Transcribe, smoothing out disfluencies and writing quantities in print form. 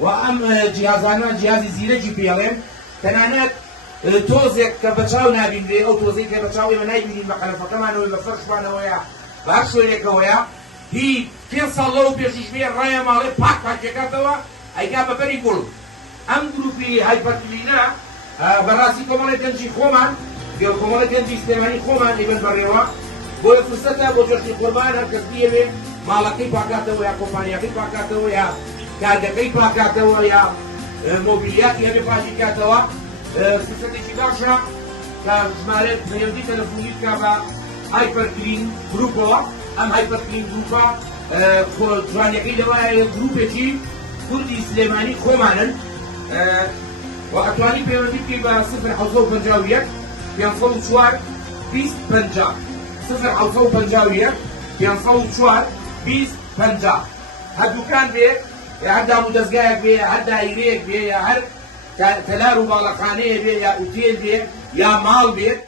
وأم جهازنا جهاز زيرجي بيلم تنانات تۆزێک کە بەچاو نابینێ ئەو تۆزەی کە بەچاو ئێمە نایبینین بە قەنەفەکەمانەوەی بە فەرشمانەوەیە بە هەر شوێنێکەوەیە هی 5 ساڵ لەوە پێشیش بێ ڕایە ماڵێ پاک پاکێکاتەوە ئەیگا بەبەری گوڵ ئەم گروپی هایپەرکلینە بەڕاستی کۆمەڵی گەنجی خۆمان کۆمەڵی گەنجی سلێمانی خۆمان ئێبن بەڕێوە بۆیە فرسەتە بۆ جۆشی قوربان هەر کەس بیەوێ ماڵەکەی پاکاتەوە یا کۆمپانیاکەی پاکاتەوە یا کارگەکەی پاکاتەوە یا مۆبیلیاتی هەبێ پاکاتەوە فرسەتێکی باشە کە ژمارەت پەیوەندی تەلەفۆنی بکە بە هایپەرکلین گروپەوە ئەم هایپەرکلین گروپە جوانیەکەی لەوایە گروپێکی کوردی سلێمانی خۆمانن و ئەتوانی پەیوەندی بکەی بە 0 504 2050 0 504 2050 هەردووکان بێ یا هەر دام و دەستگایەک بێ هەر دایرەیەک بێ یا هەر تەلار و باڵەخانەیە بێ یا ئوتێل بێ یا ماڵ بێت